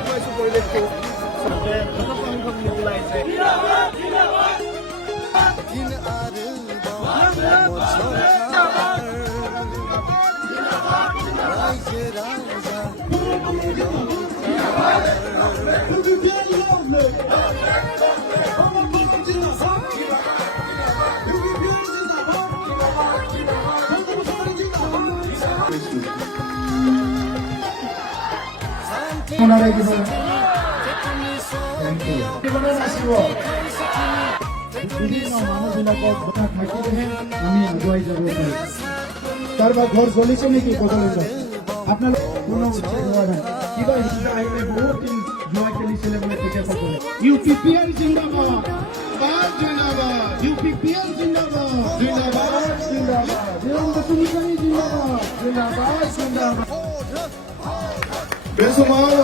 দেখুৱাইছোঁ পৰিৱেশটো যথেষ্ট সংখ্যক লোক ওলাইছে। মানুহবিলাকক কথা থাকিলেহে আমি আগুৱাই যাব পাৰিম। কাৰোবাৰ ঘৰ জ্বলিছে নেকি বদলিছে আপোনালোক কোনো হোৱা নাই কিবা হিংসা আহিলে বহুত দিন জুৱা খেলিছিলে বোলে তেখেতসকলে। UPPL জিন্দাবাদ, জিন্দাবাদ, UPPL জিন্দাবাদ, জিন্দাবাদ, জিন্দাবাদ, জিন্দাবাদ, জিন্দাবাদ, জিন্দাবাদ। Pessoal,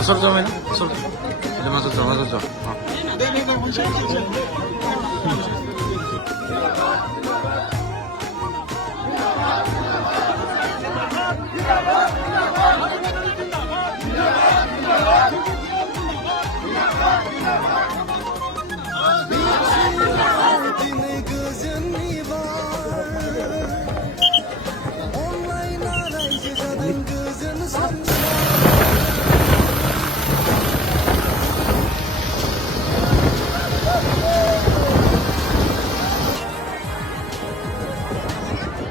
असर जाओ मैं ना असर, जमा तो जाओ,